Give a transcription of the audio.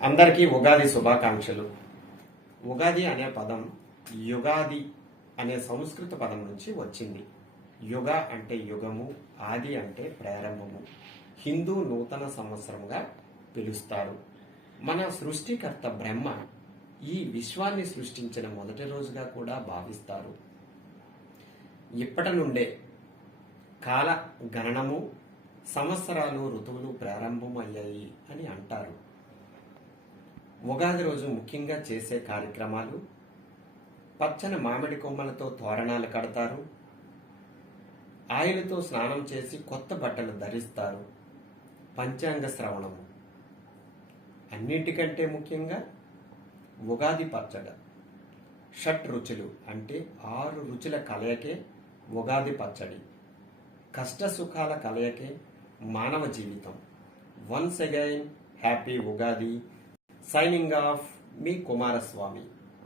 అందరికీ ఉగాది శుభాకాంక్షలు. ఉగాది అనే పదం యుగాది అనే సంస్కృత పదం నుంచి వచ్చింది. యుగ అంటే యుగము, ఆది అంటే ప్రారంభము. హిందూ నూతన సంవత్సరంగా పిలుస్తారు. మన సృష్టికర్త బ్రహ్మ ఈ విశ్వాన్ని సృష్టించిన మొదటి రోజుగా కూడా భావిస్తారు. ఇప్పటి నుండే కాల గణనము, సంవత్సరాలు, ఋతువులు ప్రారంభమయ్యాయి అని అంటారు. ఉగాది రోజు ముఖ్యంగా చేసే కార్యక్రమాలు: పచ్చని మామిడి కొమ్మలతో తోరణాలు కడతారు, ఆయిలతో స్నానం చేసి కొత్త బట్టలు ధరిస్తారు, పంచాంగ శ్రవణము, అన్నింటికంటే ముఖ్యంగా ఉగాది పచ్చడి. షట్ రుచులు అంటే 6 రుచుల కలయికే ఉగాది పచ్చడి. కష్ట సుఖాల కలయికే మానవ జీవితం. Once again happy Ugadi. Signing off మీ కుమారస్వామి.